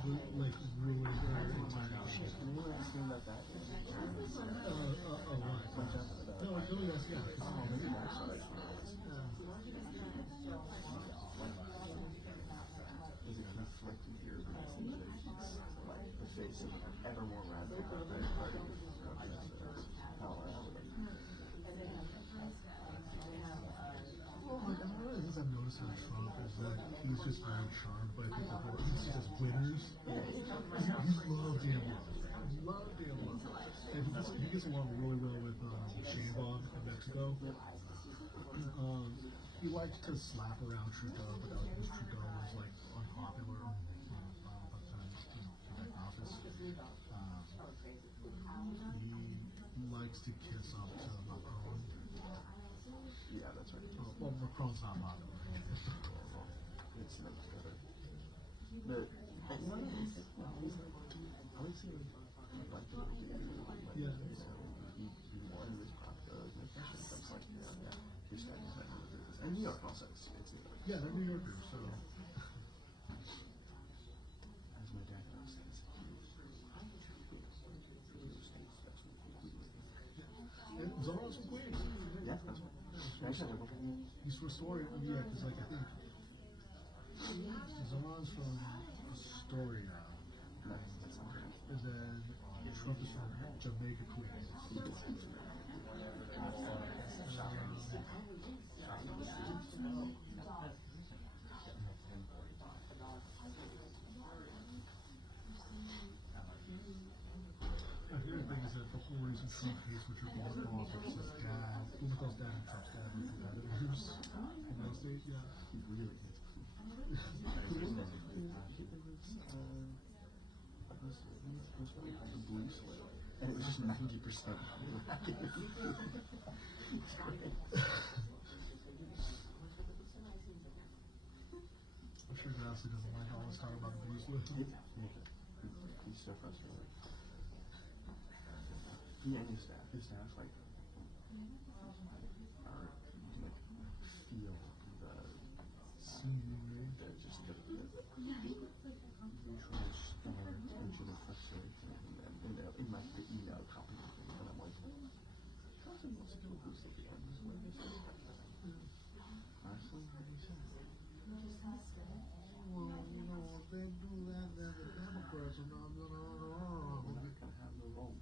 like really very international. Can you ask me about that? No, really, yes, yeah. Is it conflicting your message that he's like the face of ever more radical party? Well, one of the things I've noticed with Trump is that he's just very charmed by people who are just winners. He's loved damn love. Loved damn love. And he gets along really well with Sheinbaum in Mexico. He likes to slap around Trudeau, but Trudeau was like unpopular by the time he left office. He likes to kiss up to Macron. Yeah, that's right. Well, Macron's not popular. It's much better. But I would say like yeah. He won this process and stuff like that. He's starting to and New York also it's New York. Yeah, they're New Yorkers, so as my dad knows Zoro's from Queens. Yeah, that's right. He's restoring, yeah, because like I think Zoro's from Astoria, and then Trump is from Jamaica, Queens. My favorite thing is that the whole reason Trump hates Richard Blumenthal is because his dad, Blumenthal's dad and Trump's dad were competitors in those days, yeah. He really hates the blue slip, and it was just 90%. I'm sure Grassley doesn't like all this talk about the blue slip. He's so frustrated. He and his staff like are like feel the just the usual storm tension and frustration and in my email copy of things, and I'm like, Johnson wants to kill Bruce at the end. Honestly, what do you say? Well, you know, if they do that, then the Democrats are not gonna have no role.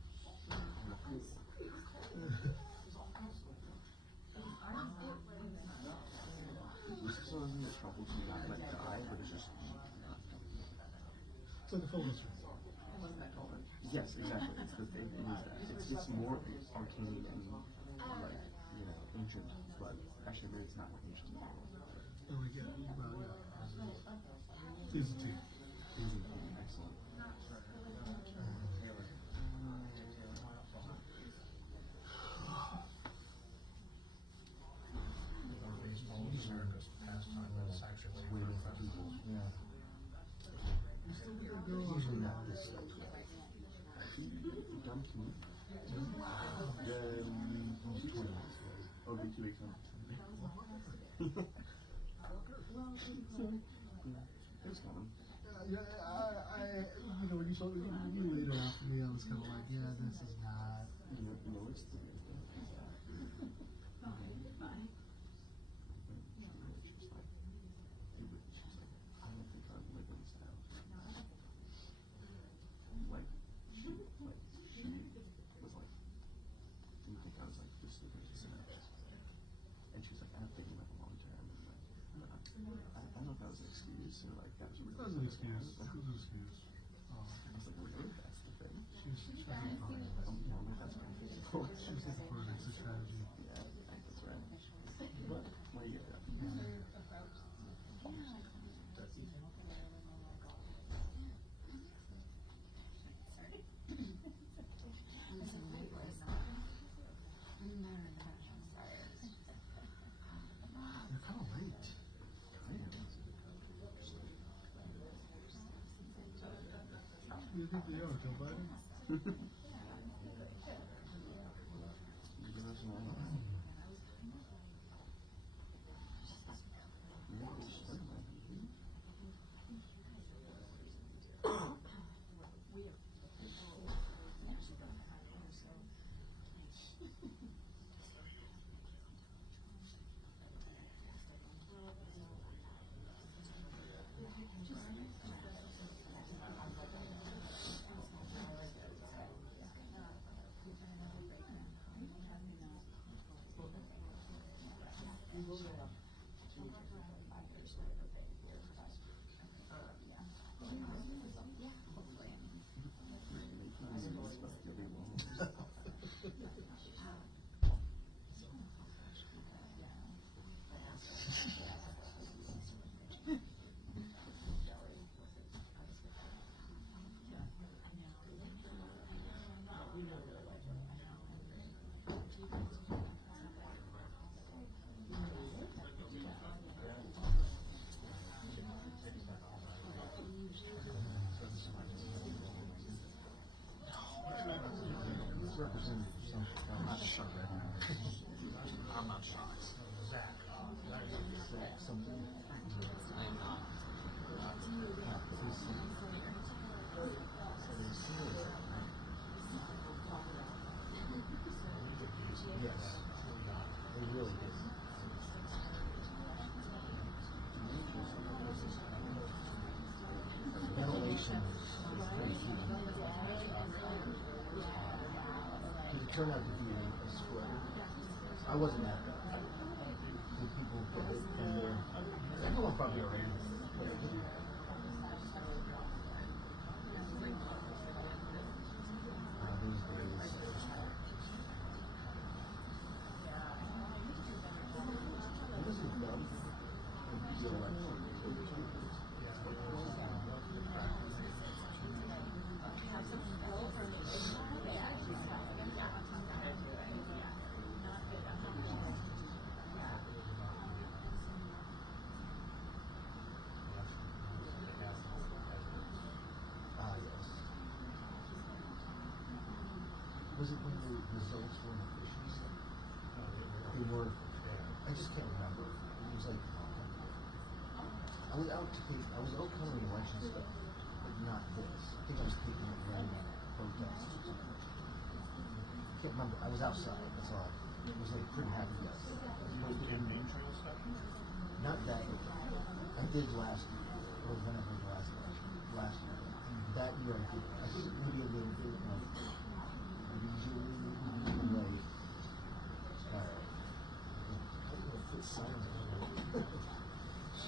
This is something that Trump will not let die, but it's just it's like the filibuster. Yes, exactly. It's the thing. It is that. It's more arcane and like ancient, but actually, maybe it's not ancient. Oh, we get Byzantine. Excellent. America's pastime is actually waiting for people. Yeah. Dumb to me. He's 20 minutes. Oh, be 2 weeks on. It's coming. You know, when you saw you laid it out for me, I was kind of like, yeah, this is not. You know, it's the I don't know if that was an excuse or like that was really. That was an excuse. That was an excuse. I was like, really? That's the thing. She's fine. That's pretty feasible. She's like the perfect exit strategy. Yeah, that's right. But what do you get? You're kind of late. You think they are, Joe Biden? election was pretty huge. It turned out to be a split. I wasn't at that. The people get it, and everyone probably already. Was it when the results weren't official? They were. I just can't remember. It was like I was out covering election stuff, but not this. I think I was taking a random protest or something. I can't remember. I was outside. That's all. It was like pretty happy guys. Was the campaign trail stuff? Not that year. I did last year, or whenever the last election. Last year. That year I did. I think maybe a little bit of.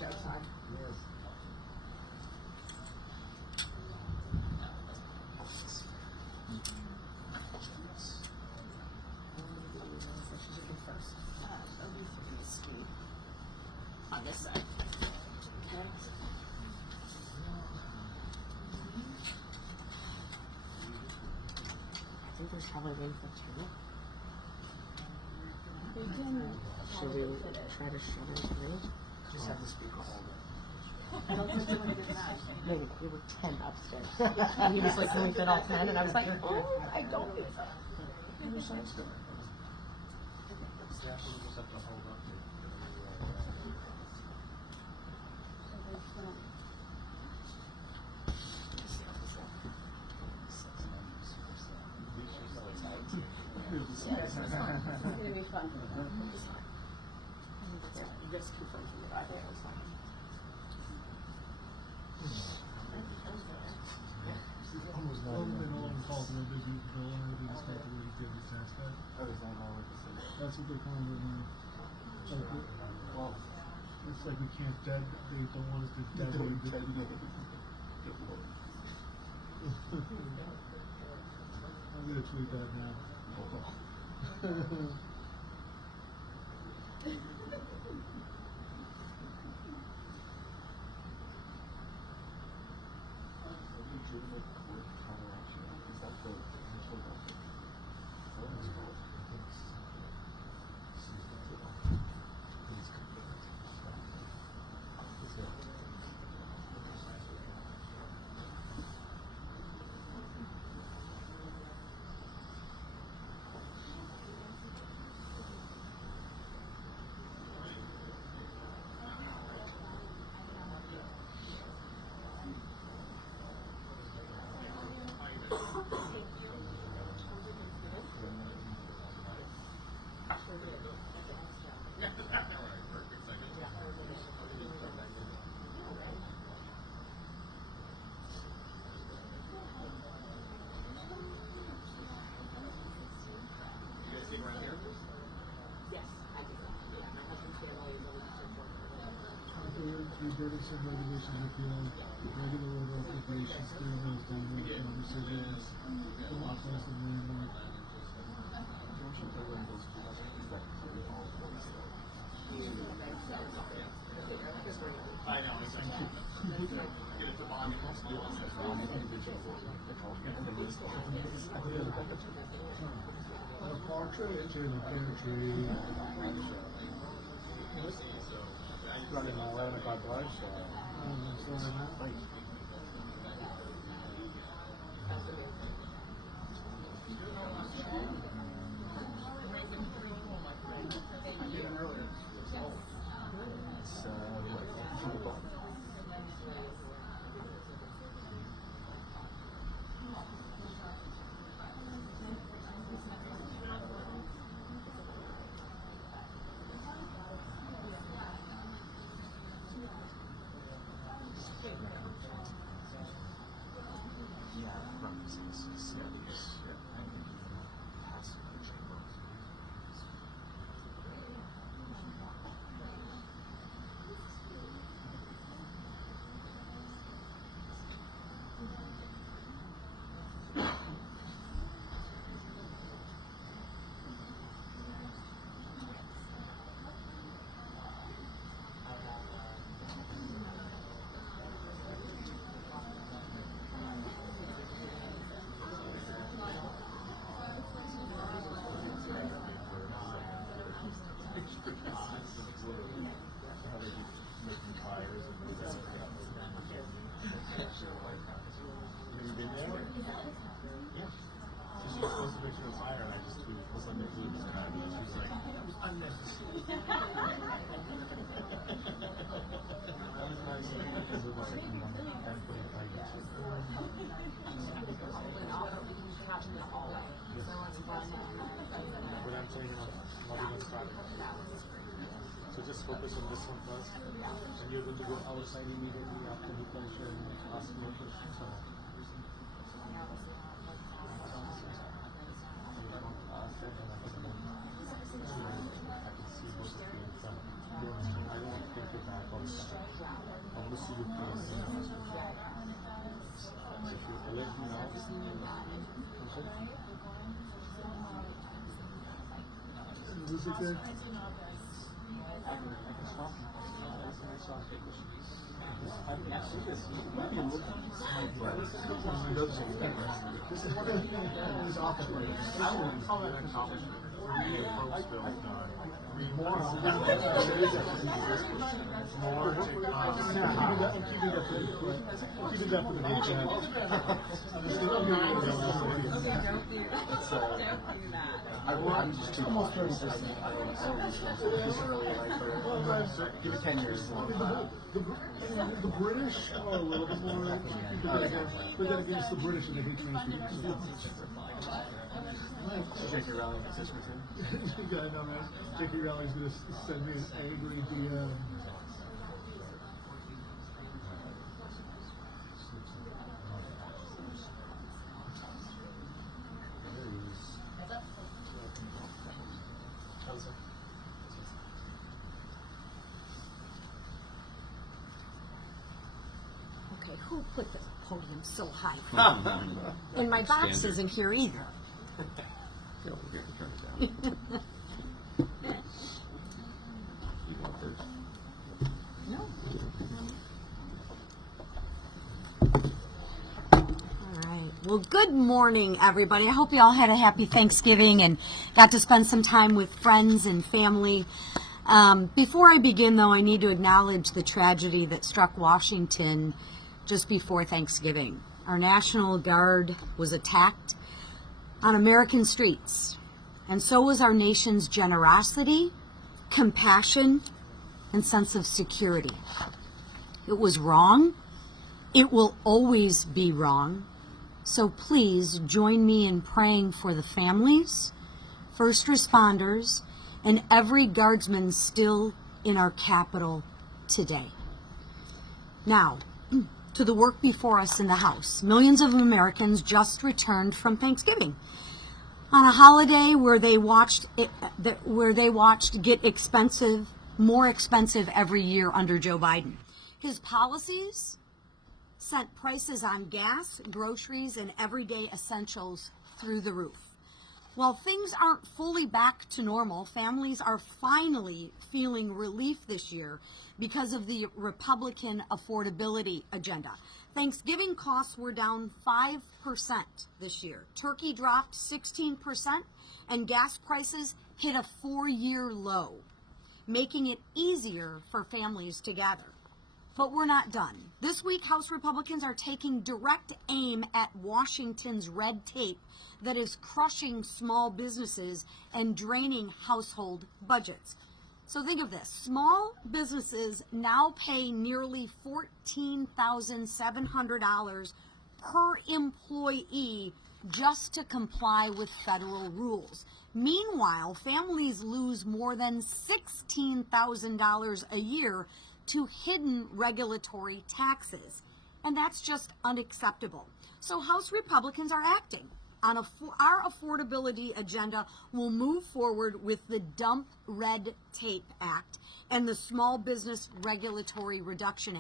Shout out. Yes. On this side. I think there's probably room for two. Should we try to shove it through? Just have the speaker hold it. I don't think we were good enough. No, we were 10 upstairs. And he was like, can we fit all 10? And I was like, oh, I don't think so. It's gonna be fun. You just confirmed from the right there. It was fine. Almost not. All of them called their business bill and everything is calculated to the tax guy. That's what they're calling it now. Well, it's like we can't dead. They don't want us to dead. I'm gonna tweet that now. Reverting some regulations repealed, regular order appropriations, clearing those downward decisions, clause the landmark. I know, A partridge in a pear tree. running my 11 o'clock lunch. Sorry, Matt. focus on this one first. And you're going to go outside immediately after the question and ask more questions. Or? I don't want to take you back all the time. I want to see you play. If you elect me now, Is it good? I can stop. I'm serious. Maybe a little. I wouldn't call that an accomplishment. For me, a post bill done. I'm just too cautious. Give it 10 years. The British are a little bit more, but then again, it's the British and they hate transfer. J.K. Rowling exists with him. Yeah, I know, man. J.K. Rowling's gonna send me an angry DM. Okay, who put the podium so high? And my box isn't here either. Get over here and turn it down. You want first? No. All right. Well, good morning, everybody. I hope you all had a happy Thanksgiving and got to spend some time with friends and family. Before I begin, though, I need to acknowledge the tragedy that struck Washington just before Thanksgiving. Our National Guard was attacked on American streets, and so was our nation's generosity, compassion, and sense of security. It was wrong. It will always be wrong. So please join me in praying for the families, first responders, and every guardsman still in our capital today. Now, to the work before us in the House. Millions of Americans just returned from Thanksgiving on a holiday where they watched get more expensive every year under Joe Biden. His policies sent prices on gas, groceries, and everyday essentials through the roof. While things aren't fully back to normal, families are finally feeling relief this year because of the Republican affordability agenda. Thanksgiving costs were down 5% this year. Turkey dropped 16%, and gas prices hit a 4-year low, making it easier for families to gather. But we're not done. This week, House Republicans are taking direct aim at Washington's red tape that is crushing small businesses and draining household budgets. So think of this. Small businesses now pay nearly $14,700 per employee just to comply with federal rules. Meanwhile, families lose more than $16,000 a year to hidden regulatory taxes. And that's just unacceptable. So House Republicans are acting. Our affordability agenda will move forward with the Dump Red Tape Act and the Small Business Regulatory Reduction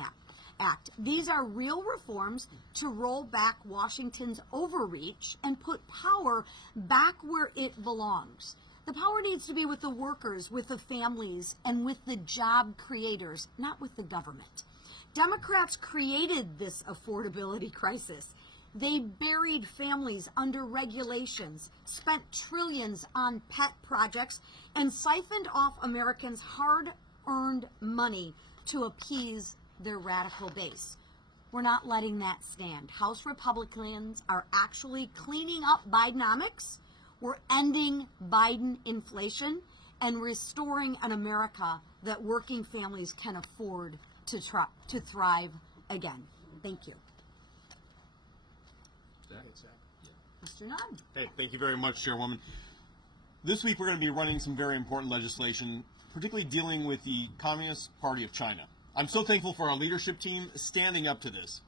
Act. These are real reforms to roll back Washington's overreach and put power back where it belongs. The power needs to be with the workers, with the families, and with the job creators, not with the government. Democrats created this affordability crisis. They buried families under regulations, spent trillions on pet projects, and siphoned off Americans' hard-earned money to appease their radical base. We're not letting that stand. House Republicans are actually cleaning up Bidenomics. We're ending Biden inflation and restoring an America that working families can afford to thrive again. Thank you. Mr. Nunn. Hey, thank you very much, Chairwoman. This week we're going to be running some very important legislation particularly dealing with the Communist Party of China. I'm so thankful for our leadership team standing up to this.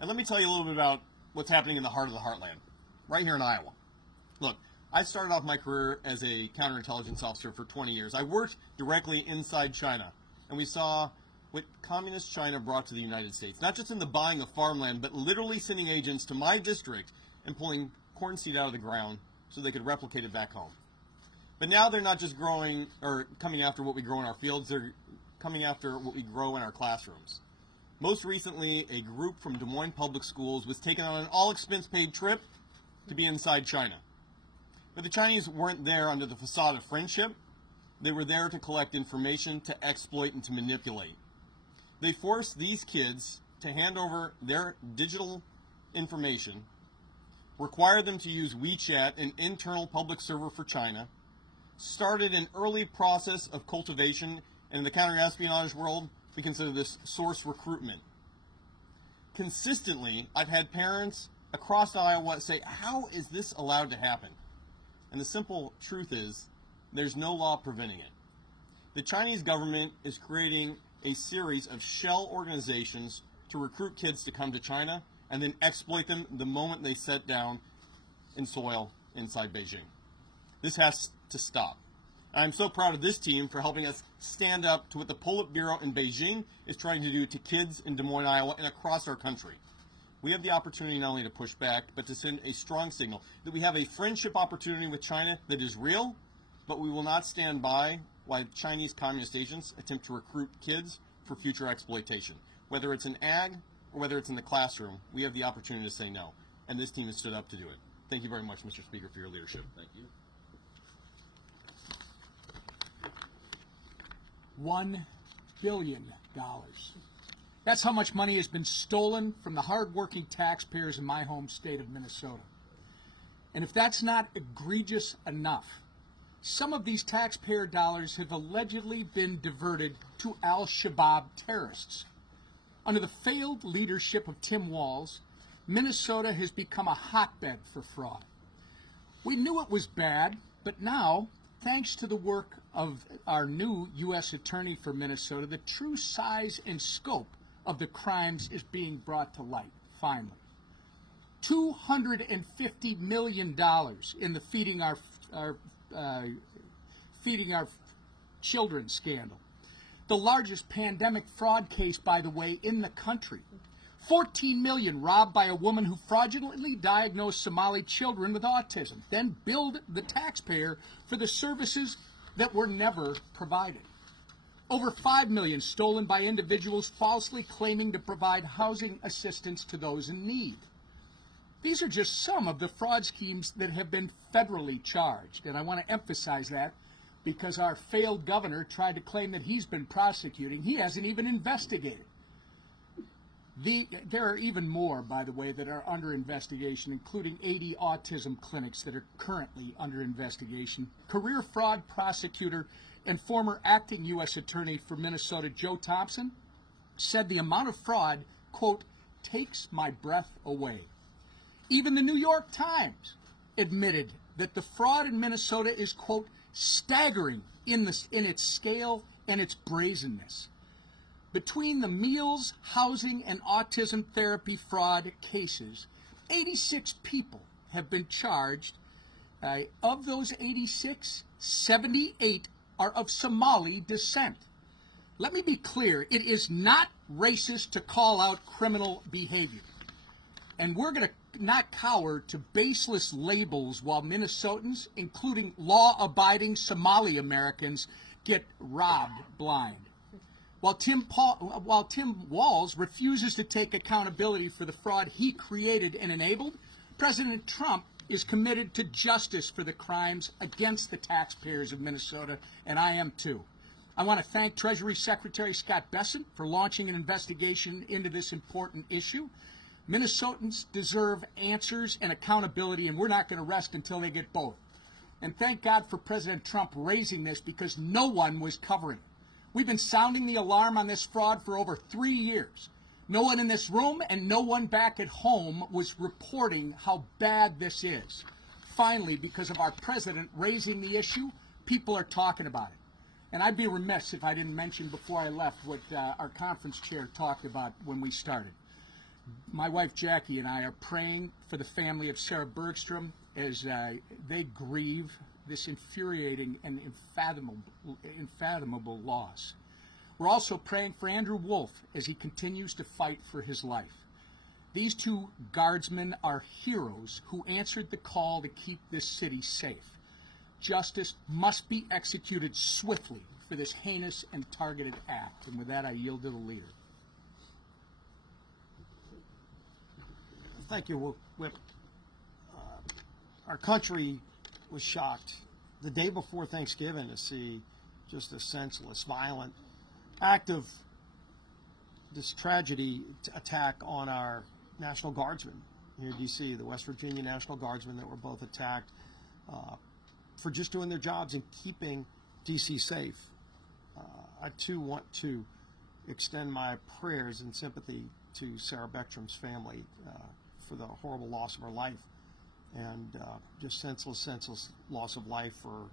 And let me tell you a little bit about what's happening in the heart of the heartland, right here in Iowa. Look, I started off my career as a counterintelligence officer for 20 years. I worked directly inside China, and we saw what Communist China brought to the United States, not just in the buying of farmland, but literally sending agents to my district and pulling corn seed out of the ground so they could replicate it back home. But now they're not just growing or coming after what we grow in our fields, they're coming after what we grow in our classrooms. Most recently, a group from Des Moines Public Schools was taken on an all-expense-paid trip to be inside China. But the Chinese weren't there under the facade of friendship. They were there to collect information, to exploit, and to manipulate. They forced these kids to hand over their digital information, required them to use WeChat, an internal public server for China, started an early process of cultivation, and in the counterespionage world, we consider this source recruitment. Consistently, I've had parents across Iowa say, how is this allowed to happen? And the simple truth is, there's no law preventing it. The Chinese government is creating a series of shell organizations to recruit kids to come to China and then exploit them the moment they set down in soil inside Beijing. This has to stop. I'm so proud of this team for helping us stand up to what the Politburo in Beijing is trying to do to kids in Des Moines, Iowa, and across our country. We have the opportunity not only to push back, but to send a strong signal that we have a friendship opportunity with China that is real, but we will not stand by while Chinese communist agents attempt to recruit kids for future exploitation. Whether it's in ag or whether it's in the classroom, we have the opportunity to say no, and this team has stood up to do it. Thank you very much, Mr. Speaker, for your leadership. Thank you. $1 billion. That's how much money has been stolen from the hardworking taxpayers in my home state of Minnesota. And if that's not egregious enough, some of these taxpayer dollars have allegedly been diverted to al-Shabaab terrorists. Under the failed leadership of Tim Walz, Minnesota has become a hotbed for fraud. We knew it was bad, but now, thanks to the work of our new U.S. Attorney for Minnesota, the true size and scope of the crimes is being brought to light, finally. $250 million in the feeding our children scandal. The largest pandemic fraud case, by the way, in the country. $14 million robbed by a woman who fraudulently diagnosed Somali children with autism, then billed the taxpayer for the services that were never provided. Over $5 million stolen by individuals falsely claiming to provide housing assistance to those in need. These are just some of the fraud schemes that have been federally charged, and I want to emphasize that because our failed governor tried to claim that he's been prosecuting. He hasn't even investigated. There are even more, by the way, that are under investigation, including 80 autism clinics that are currently under investigation. Career fraud prosecutor and former acting U.S. Attorney for Minnesota, Joe Thompson, said the amount of fraud, quote, takes my breath away. Even the New York Times admitted that the fraud in Minnesota is, quote, staggering in its scale and its brazenness. Between the meals, housing, and autism therapy fraud cases, 86 people have been charged. Of those 86, 78 are of Somali descent. Let me be clear, it is not racist to call out criminal behavior. And we're going to not cower to baseless labels while Minnesotans, including law-abiding Somali Americans, get robbed blind. While Tim Walz refuses to take accountability for the fraud he created and enabled, President Trump is committed to justice for the crimes against the taxpayers of Minnesota, and I am too. I want to thank Treasury Secretary Scott Bessent for launching an investigation into this important issue. Minnesotans deserve answers and accountability, and we're not going to rest until they get both. And thank God for President Trump raising this because no one was covering it. We've been sounding the alarm on this fraud for over 3 years. No one in this room and no one back at home was reporting how bad this is. Finally, because of our president raising the issue, people are talking about it. And I'd be remiss if I didn't mention before I left what our conference chair talked about when we started. My wife Jackie and I are praying for the family of Sarah Bergstrom as they grieve this infuriating and unfathomable loss. We're also praying for Andrew Wolf as he continues to fight for his life. These two guardsmen are heroes who answered the call to keep this city safe. Justice must be executed swiftly for this heinous and targeted act. And with that, I yield to the leader. Thank you, Whip. Our country was shocked the day before Thanksgiving to see just a senseless, violent act of this tragedy attack on our National Guardsmen here in D.C., the West Virginia National Guardsmen that were both attacked for just doing their jobs and keeping D.C. safe. I, too, want to extend my prayers and sympathy to Sarah Bergstrom's family for the horrible loss of her life and just senseless loss of life for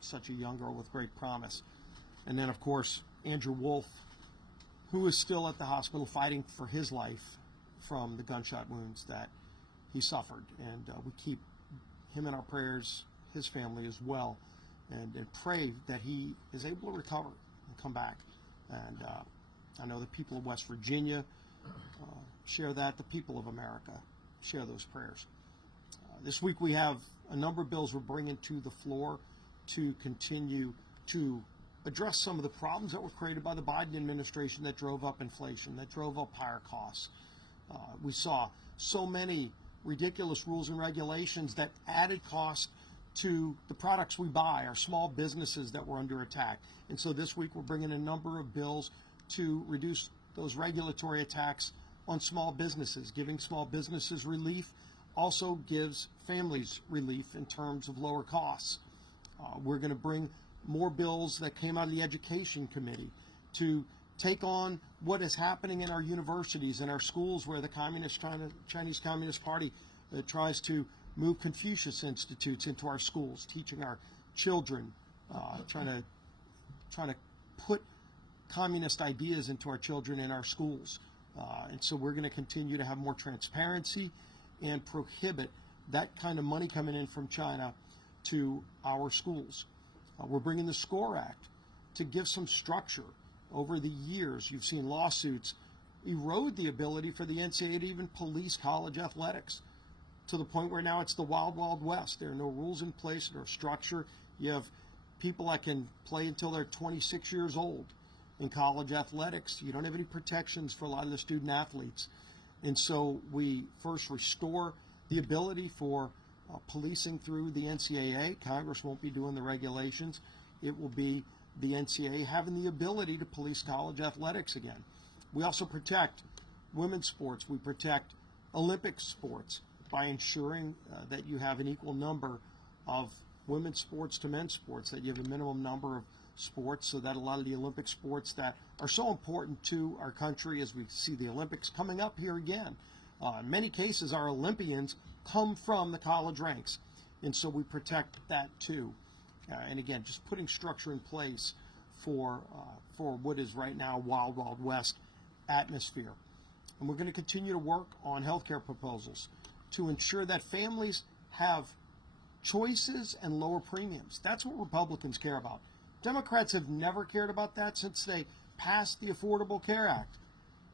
such a young girl with great promise. And then, of course, Andrew Wolf, who is still at the hospital fighting for his life from the gunshot wounds that he suffered. And we keep him in our prayers, his family as well, and pray that he is able to recover and come back. And I know the people of West Virginia share that. The people of America share those prayers. This week we have a number of bills we're bringing to the floor to continue to address some of the problems that were created by the Biden administration that drove up inflation, that drove up higher costs. We saw so many ridiculous rules and regulations that added cost to the products we buy, our small businesses that were under attack. And so this week we're bringing a number of bills to reduce those regulatory attacks on small businesses. Giving small businesses relief also gives families relief in terms of lower costs. We're going to bring more bills that came out of the Education Committee to take on what is happening in our universities and our schools where the Chinese Communist Party tries to move Confucius Institutes into our schools, teaching our children, trying to put communist ideas into our children in our schools. And so we're going to continue to have more transparency and prohibit that kind of money coming in from China to our schools. We're bringing the SCORE Act to give some structure. Over the years, you've seen lawsuits erode the ability for the NCAA to even police college athletics to the point where now it's the wild, wild west. There are no rules in place, no structure. You have people that can play until they're 26 years old in college athletics. You don't have any protections for a lot of the student athletes. And so we first restore the ability for policing through the NCAA. Congress won't be doing the regulations. It will be the NCAA having the ability to police college athletics again. We also protect women's sports. We protect Olympic sports by ensuring that you have an equal number of women's sports to men's sports, that you have a minimum number of sports, so that a lot of the Olympic sports that are so important to our country as we see the Olympics coming up here again. In many cases, our Olympians come from the college ranks, and so we protect that too. And again, just putting structure in place for what is right now Wild Wild West atmosphere. And we're going to continue to work on healthcare proposals to ensure that families have choices and lower premiums. That's what Republicans care about. Democrats have never cared about that since they passed the Affordable Care Act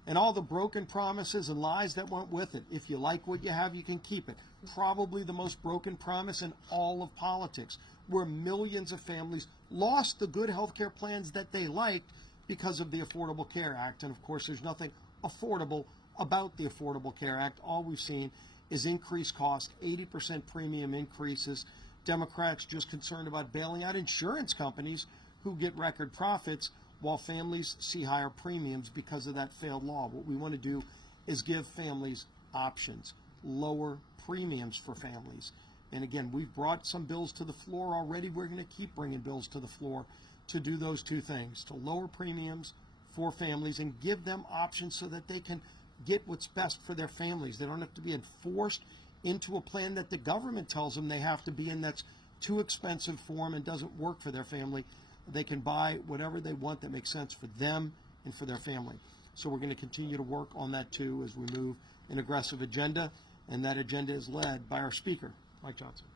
and all the broken promises and lies that went with it. If you like what you have, you can keep it. Probably the most broken promise in all of politics, where millions of families lost the good health care plans that they liked because of the Affordable Care Act. And of course, there's nothing affordable about the Affordable Care Act. All we've seen is increased cost, 80% premium increases. Democrats just concerned about bailing out insurance companies who get record profits while families see higher premiums because of that failed law. What we want to do is give families options, lower premiums for families. And again, we've brought some bills to the floor already. We're going to keep bringing bills to the floor to do those two things, to lower premiums for families and give them options so that they can get what's best for their families. They don't have to be enforced into a plan that the government tells them they have to be in that's too expensive for them and doesn't work for their family. they can buy whatever they want that makes sense for them and for their family. So we're going to continue to work on that too as we move an aggressive agenda, and that agenda is led by our Speaker, Mike Johnson.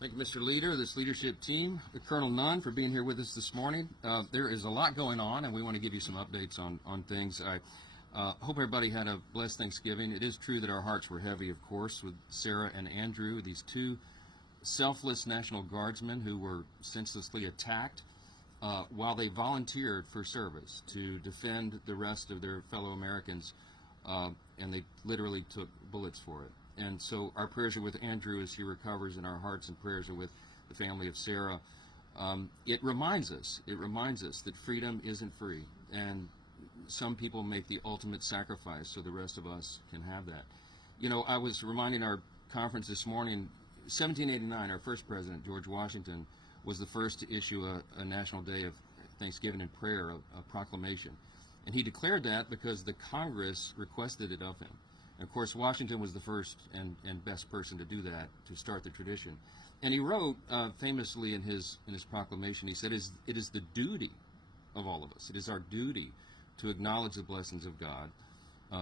Thank you, Mr. Leader, this leadership team, Colonel Nunn, for being here with us this morning. There is a lot going on, and we want to give you some updates on things. I hope everybody had a blessed Thanksgiving. It is true that our hearts were heavy, of course, with Sarah and Andrew, these two selfless National Guardsmen who were senselessly attacked while they volunteered for service to defend the rest of their fellow Americans, and they literally took bullets for it. And so our prayers are with Andrew as he recovers, and our hearts and prayers are with the family of Sarah. It reminds us that freedom isn't free, and some people make the ultimate sacrifice so the rest of us can have that. You know, I was reminding our conference this morning, 1789, our first president, George Washington, was the first to issue a national day of thanksgiving and prayer, a proclamation. And he declared that because the Congress requested it of him. And of course, Washington was the first and best person to do that, to start the tradition. And he wrote famously in his proclamation, he said, it is the duty of all of us, it is our duty to acknowledge the blessings of God,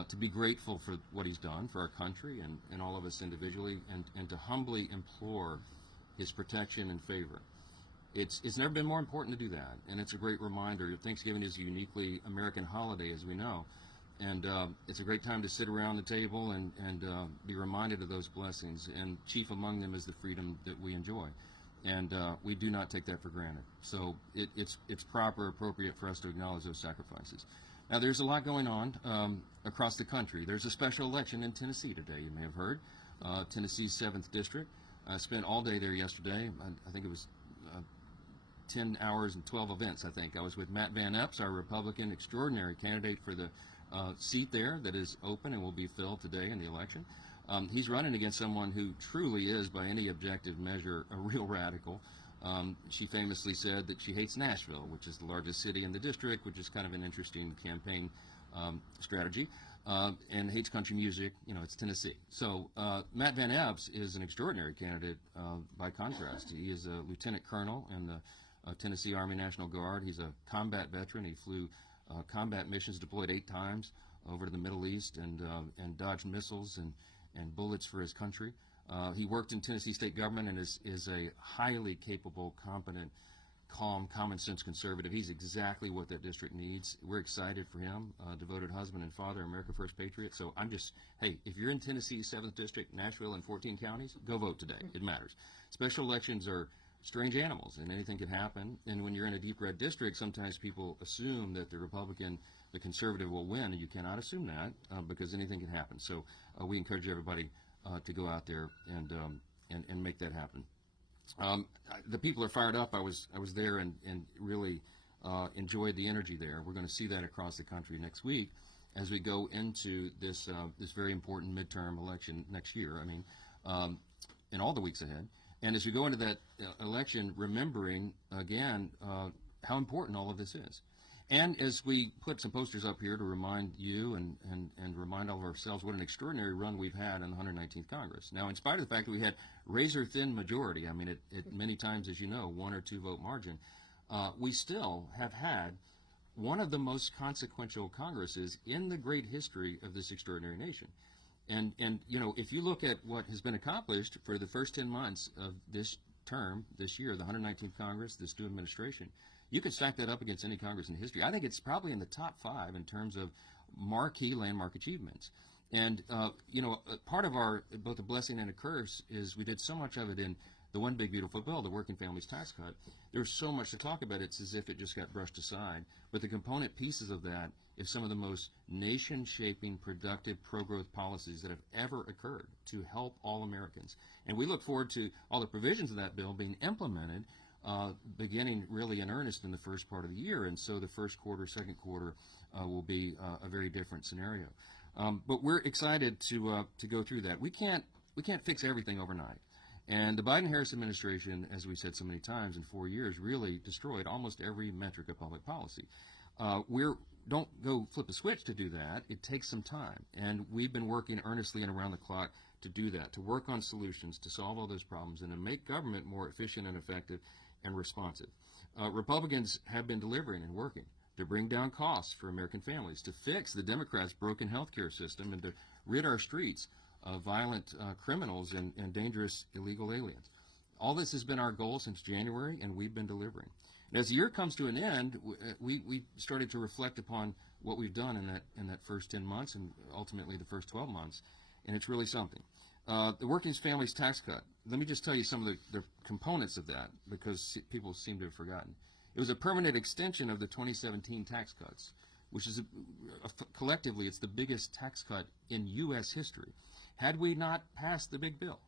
to be grateful for what he's done for our country and all of us individually, and to humbly implore his protection and favor. It's never been more important to do that, and it's a great reminder. Thanksgiving is a uniquely American holiday, as we know, and it's a great time to sit around the table and be reminded of those blessings, and chief among them is the freedom that we enjoy, and we do not take that for granted. So it's proper, appropriate for us to acknowledge those sacrifices. Now, there's a lot going on across the country. There's a special election in Tennessee today, you may have heard, Tennessee's 7th District. I spent all day there yesterday. I think it was 10 hours and 12 events, I think. I was with Matt Van Epps, our Republican extraordinary candidate for the seat there that is open and will be filled today in the election. He's running against someone who truly is, by any objective measure, a real radical. She famously said that she hates Nashville, which is the largest city in the district, which is kind of an interesting campaign strategy, and hates country music. You know, it's Tennessee. So Matt Van Epps is an extraordinary candidate by contrast. He is a lieutenant colonel in the Tennessee Army National Guard. He's a combat veteran. He flew combat missions, deployed 8 times over to the Middle East, and dodged missiles and bullets for his country. He worked in Tennessee state government and is a highly capable, competent, calm, common sense conservative. He's exactly what that district needs. We're excited for him, devoted husband and father, America First patriot. So I'm just, hey, if you're in Tennessee's 7th District, Nashville, and 14 counties, go vote today. It matters. Special elections are strange animals, and anything can happen. And when you're in a deep red district, sometimes people assume that the Republican, the conservative will win, and you cannot assume that because anything can happen. So we encourage everybody to go out there and make that happen. The people are fired up. I was there and really enjoyed the energy there. We're going to see that across the country next week as we go into this very important midterm election next year. I mean, in all the weeks ahead. And as we go into that election, remembering again how important all of this is. And as we put some posters up here to remind you and remind all of ourselves what an extraordinary run we've had in the 119th Congress. Now, in spite of the fact that we had razor-thin majority, I mean, it many times, as you know, 1 or 2 vote margin, we still have had one of the most consequential Congresses in the great history of this extraordinary nation. And you know, if you look at what has been accomplished for the first 10 months of this term, this year, the 119th Congress, this new administration, you could stack that up against any Congress in history. I think it's probably in the top 5 in terms of marquee landmark achievements. And, you know, part of our, both a blessing and a curse is we did so much of it in the One Big Beautiful Bill, the Working Families Tax Cut. There's so much to talk about. It's as if it just got brushed aside. But the component pieces of that is some of the most nation-shaping, productive, pro-growth policies that have ever occurred to help all Americans. And we look forward to all the provisions of that bill being implemented beginning really in earnest in the first part of the year. And so the first quarter, second quarter will be a very different scenario. But we're excited to go through that. We can't fix everything overnight. And the Biden-Harris administration, as we said so many times, in 4 years really destroyed almost every metric of public policy. Don't go flip a switch to do that. It takes some time. And we've been working earnestly and around the clock to do that, to work on solutions, to solve all those problems, and to make government more efficient and effective, and responsive. Republicans have been delivering and working to bring down costs for American families, to fix the Democrats' broken health care system, and to rid our streets of violent criminals and dangerous illegal aliens. All this has been our goal since January, and we've been delivering. And as the year comes to an end, we started to reflect upon what we've done in that first 10 months and ultimately the first 12 months, and it's really something. The Working Families Tax Cut, let me just tell you some of the components of that, because people seem to have forgotten. It was a permanent extension of the 2017 tax cuts, which is collectively it's the biggest tax cut in U.S. history. Had we not passed the big bill,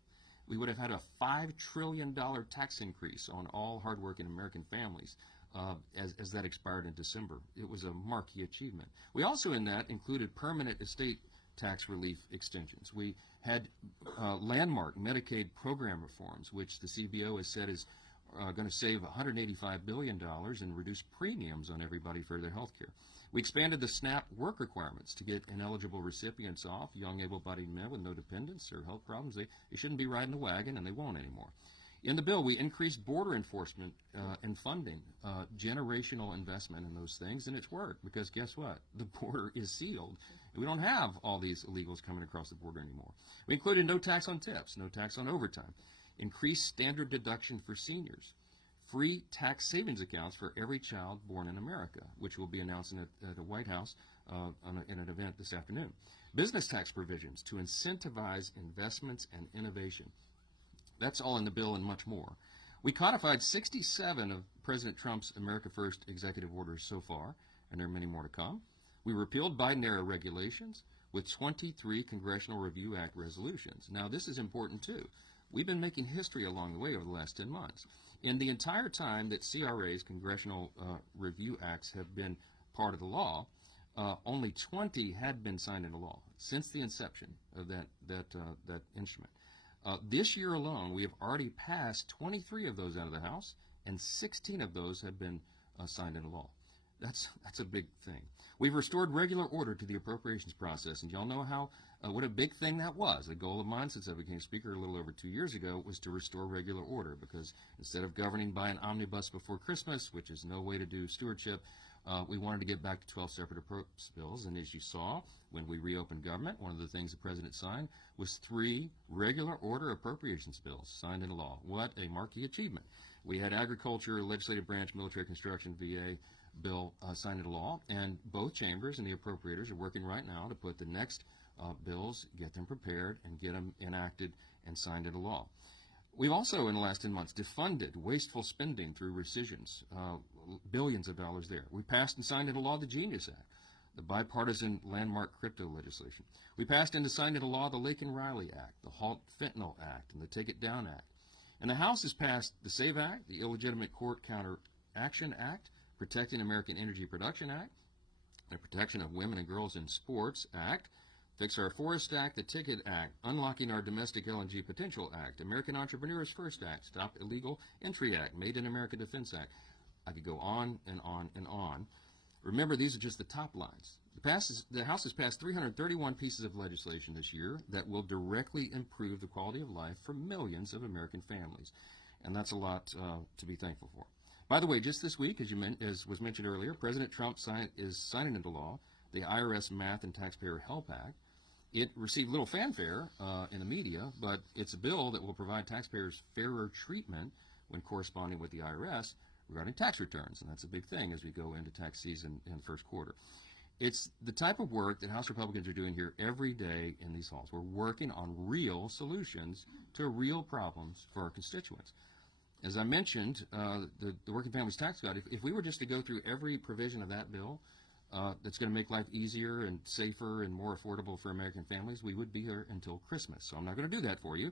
we would have had a $5 trillion tax increase on all hardworking American families as that expired in December. It was a marquee achievement. We also in that included permanent estate tax relief extensions. We had landmark Medicaid program reforms, which the CBO has said is going to save $185 billion and reduce premiums on everybody for their health care. We expanded the SNAP work requirements to get ineligible recipients off, young able-bodied men with no dependents or health problems. They shouldn't be riding the wagon, and they won't anymore. In the bill, we increased border enforcement and funding, generational investment in those things, and it's worked, because guess what? The border is sealed. We don't have all these illegals coming across the border anymore. We included no tax on tips, no tax on overtime, increased standard deduction for seniors, free tax savings accounts for every child born in America, which we'll be announcing at the White House in an event this afternoon. Business tax provisions to incentivize investments and innovation. That's all in the bill and much more. We codified 67 of President Trump's America First executive orders so far, and there are many more to come. We repealed Biden-era regulations with 23 Congressional Review Act resolutions. Now, this is important, too. We've been making history along the way over the last 10 months. In the entire time that CRAs, Congressional Review Acts, have been part of the law, only 20 had been signed into law since the inception of that instrument. This year alone, we have already passed 23 of those out of the House, and 16 of those have been signed into law. That's a big thing. We've restored regular order to the appropriations process, and y'all know how what a big thing that was. A goal of mine since I became Speaker a little over 2 years ago was to restore regular order, because instead of governing by an omnibus before Christmas, which is no way to do stewardship, we wanted to get back to 12 separate appropriations bills. And as you saw, when we reopened government, one of the things the President signed was 3 regular order appropriations bills signed into law. What a marquee achievement. We had agriculture, legislative branch, military construction, VA bill signed into law, and both chambers and the appropriators are working right now to put the next bills, get them prepared, and get them enacted and signed into law. We've also, in the last 10 months, defunded wasteful spending through rescissions, billions of dollars there. We passed and signed into law the Genius Act, the bipartisan landmark crypto legislation. We passed and signed into law the Lake and Riley Act, the Halt Fentanyl Act, and the Take It Down Act. And the House has passed the SAVE Act, the Illegitimate Court Counter Action Act, Protecting American Energy Production Act, the Protection of Women and Girls in Sports Act, Fix Our Forest Act, the Ticket Act, Unlocking Our Domestic LNG Potential Act, American Entrepreneurs First Act, Stop Illegal Entry Act, Made in America Defense Act. I could go on and on and on. Remember, these are just the top lines. The House has passed 331 pieces of legislation this year that will directly improve the quality of life for millions of American families. And that's a lot to be thankful for. By the way, just this week, as was mentioned earlier, President Trump is signing into law the IRS Math and Taxpayer Help Act. It received little fanfare in the media, but it's a bill that will provide taxpayers fairer treatment when corresponding with the IRS regarding tax returns, and that's a big thing as we go into tax season in the first quarter. It's the type of work that House Republicans are doing here every day in these halls. We're working on real solutions to real problems for our constituents. As I mentioned, the Working Families Tax Cut, if we were just to go through every provision of that bill that's going to make life easier and safer and more affordable for American families, we would be here until Christmas. So I'm not going to do that for you,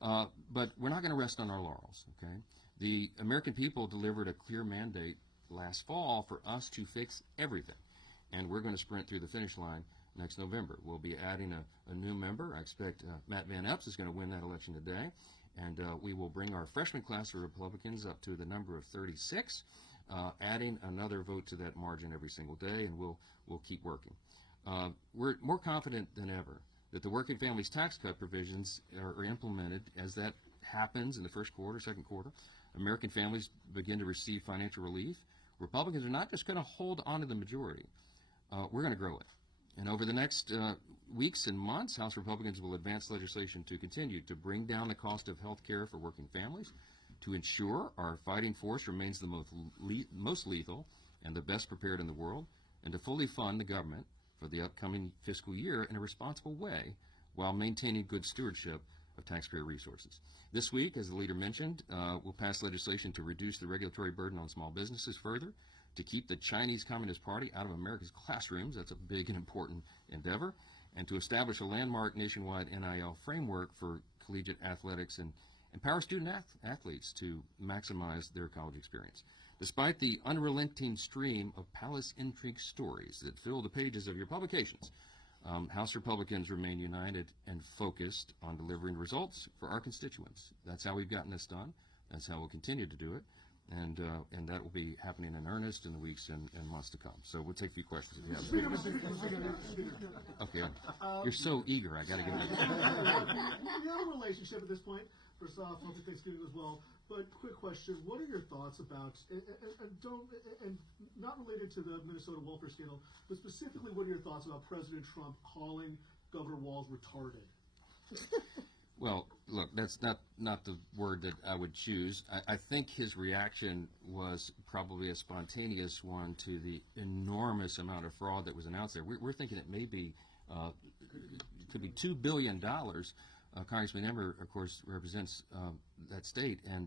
but we're not going to rest on our laurels, okay? The American people delivered a clear mandate last fall for us to fix everything, and we're going to sprint through the finish line next November. We'll be adding a new member. I expect Matt Van Epps is going to win that election today. And we will bring our freshman class of Republicans up to the number of 36, adding another vote to that margin every single day, and we'll keep working. We're more confident than ever that the Working Families Tax Cut provisions are implemented as that happens in the first quarter, second quarter. American families begin to receive financial relief, Republicans are not just going to hold on to the majority. We're going to grow it. And over the next weeks and months, House Republicans will advance legislation to continue to bring down the cost of health care for working families, to ensure our fighting force remains the most lethal and the best prepared in the world, and to fully fund the government for the upcoming fiscal year in a responsible way while maintaining good stewardship of taxpayer resources. This week, as the leader mentioned, we'll pass legislation to reduce the regulatory burden on small businesses further, to keep the Chinese Communist Party out of America's classrooms. That's a big and important endeavor. And to establish a landmark nationwide NIL framework for collegiate athletics and empower student athletes to maximize their college experience. Despite the unrelenting stream of palace intrigue stories that fill the pages of your publications, House Republicans remain united and focused on delivering results for our constituents. That's how we've gotten this done. That's how we'll continue to do it. And that will be happening in earnest in the weeks and months to come. So we'll take a few questions if you have them. Okay. You're so eager. I got to get it. We have a relationship at this point. First off, happy Thanksgiving as well. But quick question: what are your thoughts about, and not related to the Minnesota welfare scandal, but specifically, what are your thoughts about President Trump calling Governor Walz retarded? Well, look, that's not the word that I would choose. I think his reaction was probably a spontaneous one to the enormous amount of fraud that was announced there. We're thinking it may be, could be $2 billion. Congressman Emmer, of course, represents that state, and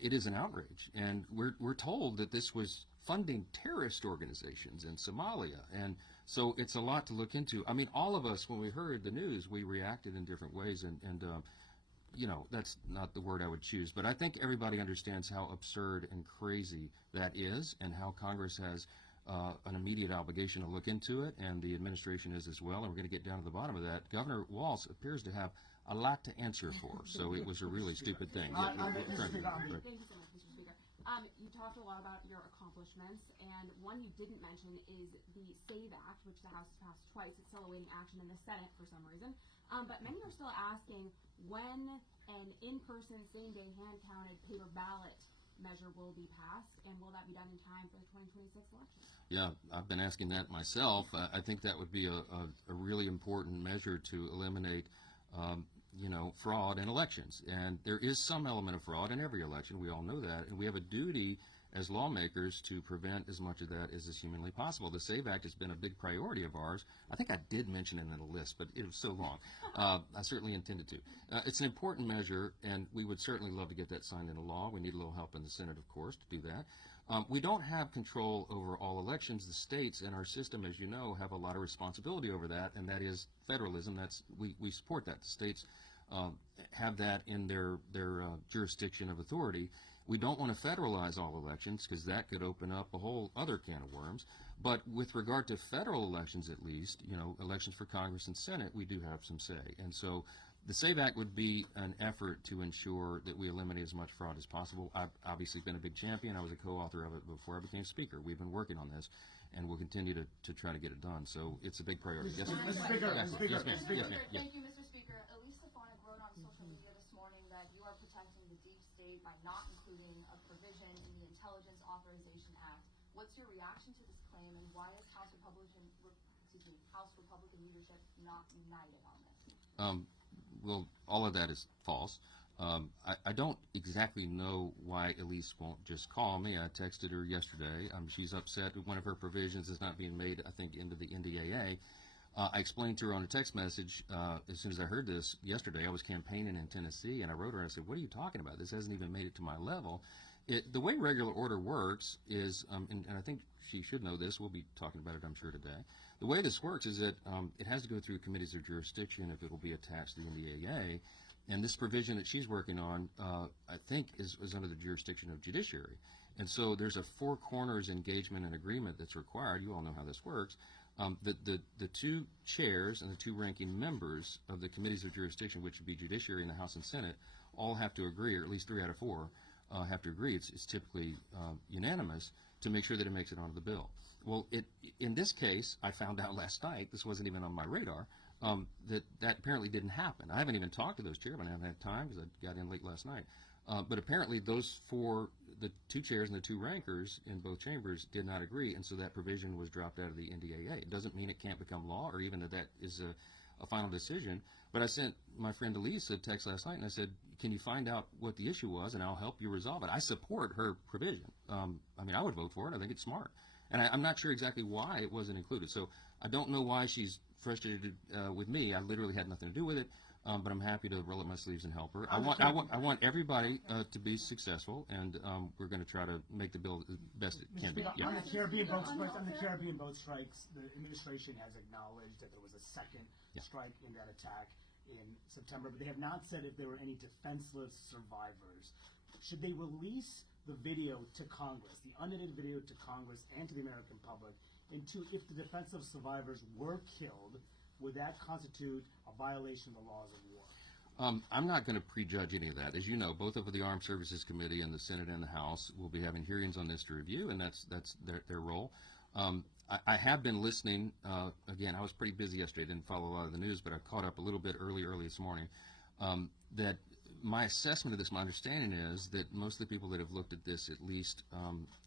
it is an outrage. And we're told that this was funding terrorist organizations in Somalia, and so it's a lot to look into. I mean, all of us, when we heard the news, we reacted in different ways, and you know, that's not the word I would choose. But I think everybody understands how absurd and crazy that is, and how Congress has an immediate obligation to look into it, and the administration is as well, and we're going to get down to the bottom of that. Governor Walz appears to have a lot to answer for, so it was a really stupid thing. Thank you so much, Mr. Speaker. You talked a lot about your accomplishments, and one you didn't mention is the SAVE Act, which the House has passed twice. It's still awaiting action in the Senate for some reason. But many are still asking when an in-person, same-day, hand-counted paper ballot measure will be passed, and will that be done in time for the 2026 election? Yeah, I've been asking that myself. I think that would be a really important measure to eliminate fraud in elections. And there is some element of fraud in every election. We all know that. And we have a duty as lawmakers to prevent as much of that as is humanly possible. The SAVE Act has been a big priority of ours. I think I did mention it in the list, but it was so long. I certainly intended to. It's an important measure, and we would certainly love to get that signed into law. We need a little help in the Senate, of course, to do that. We don't have control over all elections. The states in our system, as you know, have a lot of responsibility over that, and that is federalism. We support that. The states have that in their jurisdiction of authority. We don't want to federalize all elections because that could open up a whole other can of worms. But with regard to federal elections, at least, elections for Congress and Senate, we do have some say. And so the SAVE Act would be an effort to ensure that we eliminate as much fraud as possible. I've obviously been a big champion. I was a co-author of it before I became Speaker. We've been working on this, and we'll continue to try to get it done. So it's a big priority. Yes, ma'am. Speaker. Yes, ma'am. Yes, ma'am. Thank you, Mr. Speaker. Elisa wrote on social media this morning that you are protecting the deep state by not including a provision in the Intelligence Authorization Act. What's your reaction to this claim, and why is House Republican leadership not united on this? Well, all of that is false. I don't exactly know why Elise won't just call me. I texted her yesterday. She's upset that one of her provisions is not being made, I think, into the NDAA. I explained to her on a text message as soon as I heard this yesterday. I was campaigning in Tennessee, and I wrote her and I said, what are you talking about? This hasn't even made it to my level. The way regular order works is, and I think she should know this, we'll be talking about it, I'm sure, today. The way this works is that it has to go through committees of jurisdiction if it will be attached to the NDAA. And this provision that she's working on, I think, is under the jurisdiction of judiciary. And so there's a four corners engagement and agreement that's required. You all know how this works. The two chairs and the two ranking members of the committees of jurisdiction, which would be judiciary in the House and Senate, all have to agree, or at least 3 out of 4 have to agree. It's typically unanimous to make sure that it makes it onto the bill. Well, in this case, I found out last night, this wasn't even on my radar, that apparently didn't happen. I haven't even talked to those chairmen. I haven't had time because I got in late last night. But apparently the two chairs and the two rankers in both chambers did not agree, and so that provision was dropped out of the NDAA. It doesn't mean it can't become law or even that is a final decision. But I sent my friend Elise a text last night, and I said, can you find out what the issue was, and I'll help you resolve it. I support her provision. I mean, I would vote for it. I think it's smart. And I'm not sure exactly why it wasn't included. So I don't know why she's frustrated with me. I literally had nothing to do with it. But I'm happy to roll up my sleeves and help her. I want everybody to be successful, and we're going to try to make the bill the best it can be. On the Caribbean boat strikes, the administration has acknowledged that there was a second strike in that attack in September, but they have not said if there were any defenseless survivors. Should they release the video to Congress, the unedited video to Congress and to the American public? And two, if the defenseless survivors were killed, would that constitute a violation of the laws of war? I'm not going to prejudge any of that. As you know, both of the Armed Services Committee and the Senate and the House will be having hearings on this to review, and that's their role. I have been listening. Again, I was pretty busy yesterday, didn't follow a lot of the news, but I caught up a little bit early this morning. That my assessment of this, my understanding is that most of the people that have looked at this, at least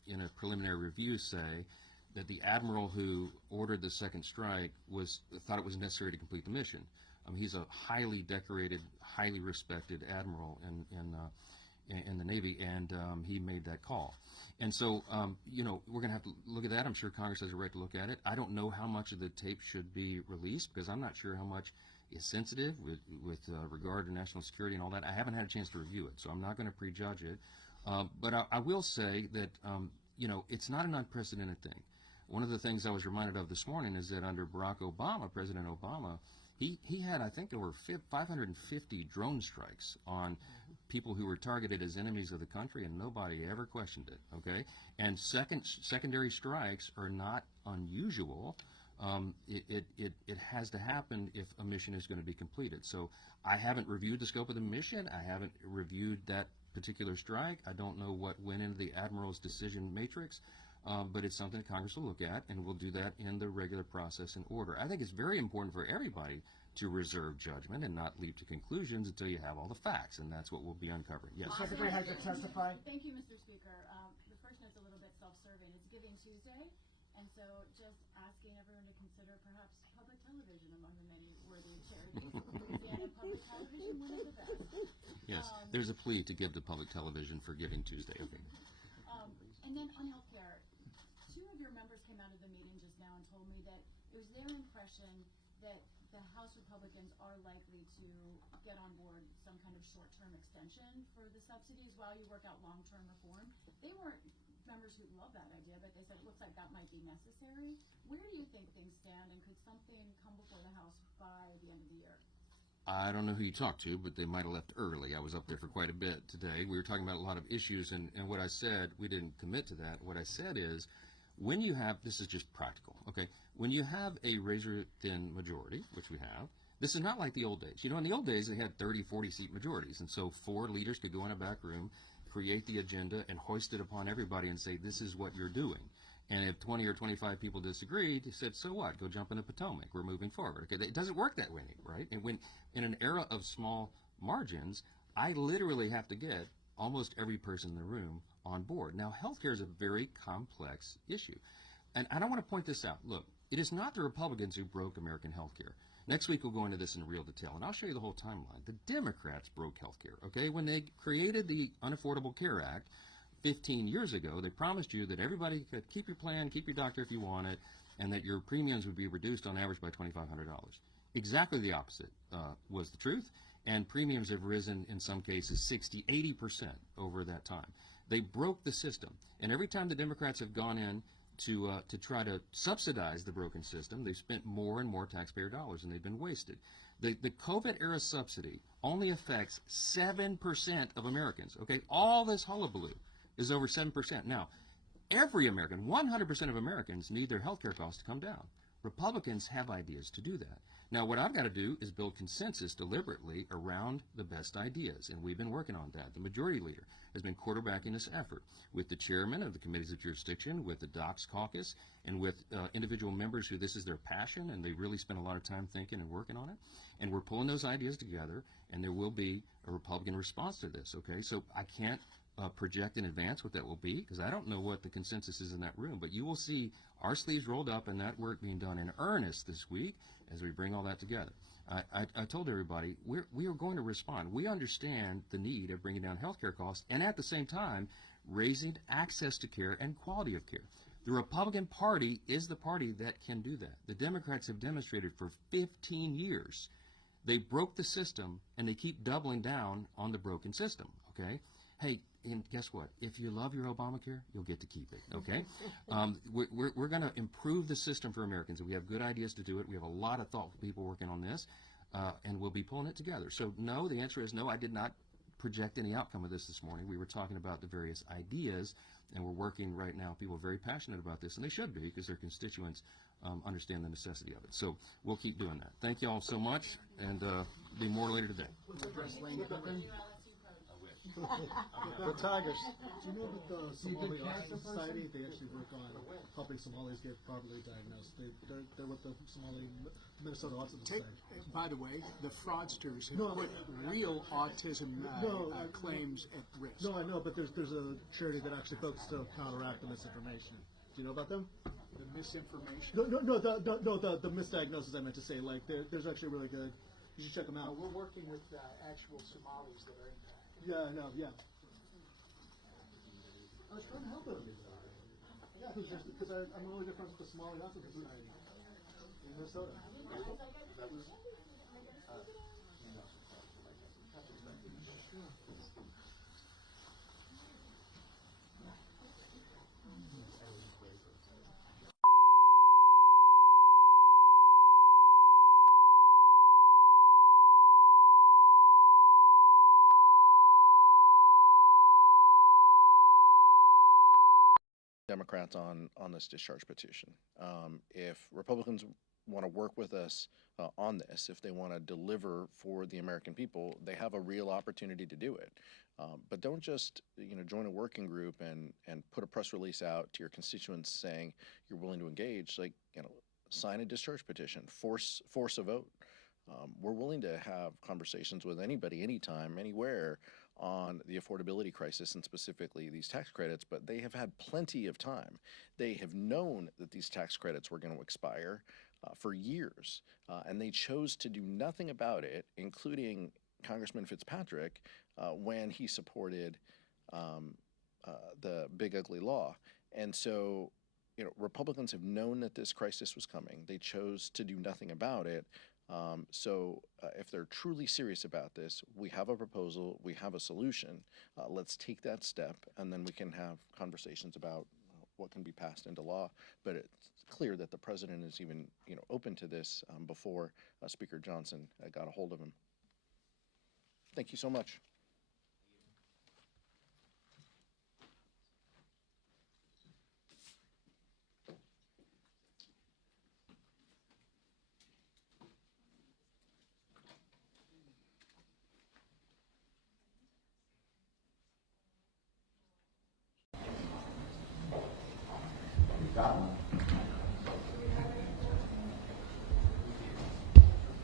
in a preliminary review, say that the admiral who ordered the second strike thought it was necessary to complete the mission. He's a highly decorated, highly respected admiral in the Navy, and he made that call. And so, we're going to have to look at that. I'm sure Congress has a right to look at it. I don't know how much of the tape should be released because I'm not sure how much is sensitive with regard to national security and all that. I haven't had a chance to review it, so I'm not going to prejudge it. But I will say that, it's not an unprecedented thing. One of the things I was reminded of this morning is that under Barack Obama, President Obama, he had, I think, over 550 drone strikes on people who were targeted as enemies of the country, and nobody ever questioned it, okay? And secondary strikes are not unusual. It has to happen if a mission is going to be completed. So I haven't reviewed the scope of the mission. I haven't reviewed that particular strike. I don't know what went into the Admiral's decision matrix. But it's something that Congress will look at, and we'll do that in the regular process and order. I think it's very important for everybody to reserve judgment and not leap to conclusions until you have all the facts, and that's what we'll be uncovering. Yes. Secretary has to testify. Thank you, Mr. Speaker. The question is a little bit self-serving. It's Giving Tuesday, and so just asking everyone to consider perhaps public television among the many worthy charities. Louisiana Public Television, one of the best. Yes, there's a plea to give to public television for Giving Tuesday. Okay. And then on healthcare, two of your members came out of the meeting just now and told me that it was their impression that the House Republicans are likely to get on board some kind of short-term extension for the subsidies while you work out long-term reform. They weren't members who love that idea, but they said it looks like that might be necessary. Where do you think things stand, and could something come before the House by the end of the year? I don't know who you talked to, but they might have left early. I was up there for quite a bit today. We were talking about a lot of issues, and what I said, we didn't commit to that. What I said is, when you have, this is just practical, okay? When you have a razor-thin majority, which we have, this is not like the old days. In the old days, they had 30, 40-seat majorities, and so 4 leaders could go in a back room, create the agenda, and hoist it upon everybody and say, this is what you're doing. And if 20 or 25 people disagreed, they said, so what? Go jump in the Potomac. We're moving forward. Okay, it doesn't work that way, right? And when in an era of small margins, I literally have to get almost every person in the room on board. Now, healthcare is a very complex issue. And I don't want to point this out. Look, it is not the Republicans who broke American healthcare. Next week, we'll go into this in real detail, and I'll show you the whole timeline. The Democrats broke healthcare, okay? When they created the Unaffordable Care Act 15 years ago, they promised you that everybody could keep your plan, keep your doctor if you want it, and that your premiums would be reduced on average by $2,500. Exactly the opposite was the truth, and premiums have risen in some cases 60, 80% over that time. They broke the system, and every time the Democrats have gone in to try to subsidize the broken system, they've spent more and more taxpayer dollars, and they've been wasted. The COVID-era subsidy only affects 7% of Americans, okay? All this hullabaloo is over 7%. Now, every American, 100% of Americans need their health care costs to come down. Republicans have ideas to do that. Now, what I've got to do is build consensus deliberately around the best ideas, and we've been working on that. The majority leader has been quarterbacking this effort with the chairman of the committees of jurisdiction, with the Docs Caucus, and with individual members who this is their passion, and they really spend a lot of time thinking and working on it. And we're pulling those ideas together, and there will be a Republican response to this, okay? So I can't project in advance what that will be, because I don't know what the consensus is in that room, but you will see our sleeves rolled up and that work being done in earnest this week as we bring all that together. I told everybody we are going to respond. We understand the need of bringing down healthcare costs and at the same time raising access to care and quality of care. The Republican Party is the party that can do that. The Democrats have demonstrated for 15 years they broke the system and they keep doubling down on the broken system, okay? Hey, and guess what? If you love your Obamacare, you'll get to keep it, okay? We're going to improve the system for Americans, and we have good ideas to do it. We have a lot of thoughtful people working on this, and we'll be pulling it together. So no, the answer is no, I did not project any outcome of this morning. We were talking about the various ideas, and we're working right now. People are very passionate about this, and they should be, because their constituents understand the necessity of it. So we'll keep doing that. Thank you all so much, and be more later today. The Tigers. Do you know that the Somali Autism Society, they actually work on helping Somalis get properly diagnosed? They're with the Minnesota Autism Society. By the way, the fraudsters have put real autism claims at risk. No, I know, but there's a charity that actually focuses to counteract the misinformation. Do you know about them? The misinformation? No, the misdiagnosis I meant to say. Like, there's actually really good. You should check them out. We're working with actual Somalis that are impacted. Yeah, I know, yeah. I was trying to help them. Yeah, because I'm only different with the Somali Autism Society in Minnesota. Democrats on this discharge petition. If Republicans want to work with us on this, if they want to deliver for the American people, they have a real opportunity to do it. But don't just join a working group and put a press release out to your constituents saying you're willing to engage. Like, sign a discharge petition, force a vote. We're willing to have conversations with anybody, anytime, anywhere on the affordability crisis and specifically these tax credits, but they have had plenty of time. They have known that these tax credits were going to expire for years, and they chose to do nothing about it, including Congressman Fitzpatrick when he supported the Big Ugly Law. And so, Republicans have known that this crisis was coming. They chose to do nothing about it. So if they're truly serious about this, we have a proposal, we have a solution. Let's take that step, and then we can have conversations about what can be passed into law. But it's clear that the president is even open to this before Speaker Johnson got a hold of him. Thank you so much.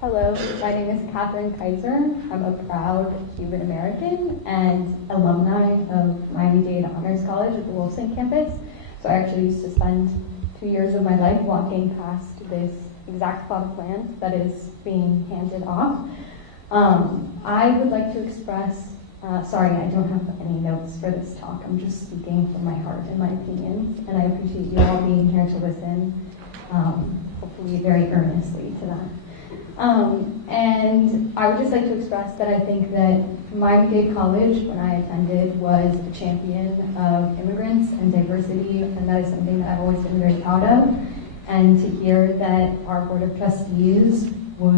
Hello, my name is Catherine Kaiser. I'm a proud Cuban American and alumni of Miami-Dade Honors College at the Wilson campus. So I actually used to spend 2 years of my life walking past this exact plot of land that is being handed off. I would like to express, sorry, I don't have any notes for this talk. I'm just speaking from my heart and my opinions, and I appreciate you all being here to listen, hopefully very earnestly to that. And I would just like to express that I think that Miami-Dade College, when I attended, was a champion of immigrants and diversity, and that is something that I've always been very proud of. And to hear that our Board of Trustees would